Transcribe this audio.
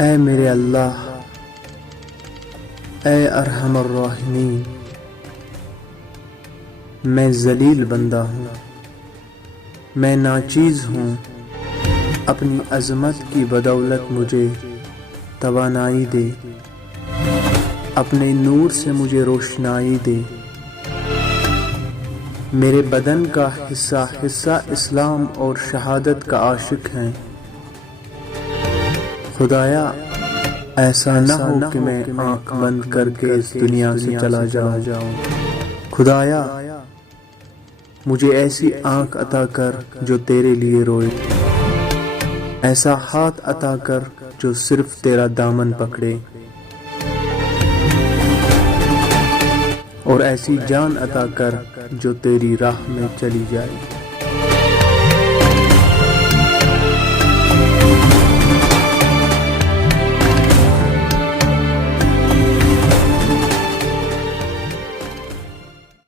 اے میرے اللہ، اے ارحم الراحمین، میں ذلیل بندہ ہوں، میں ناچیز ہوں، اپنی عظمت کی بدولت مجھے توانائی دے، اپنے نور سے مجھے روشنائی دے۔ میرے بدن کا حصہ حصہ اسلام اور شہادت کا عاشق ہیں۔ خدایا ایسا نہ ہو کہ میں آنکھ بند کر کے اس دنیا سے چلا جاؤں۔ خدایا مجھے ایسی آنکھ عطا کر جو تیرے لیے روئے، ایسا ہاتھ عطا کر جو صرف تیرا دامن پکڑے، اور ایسی جان عطا کر جو تیری راہ میں چلی جائے۔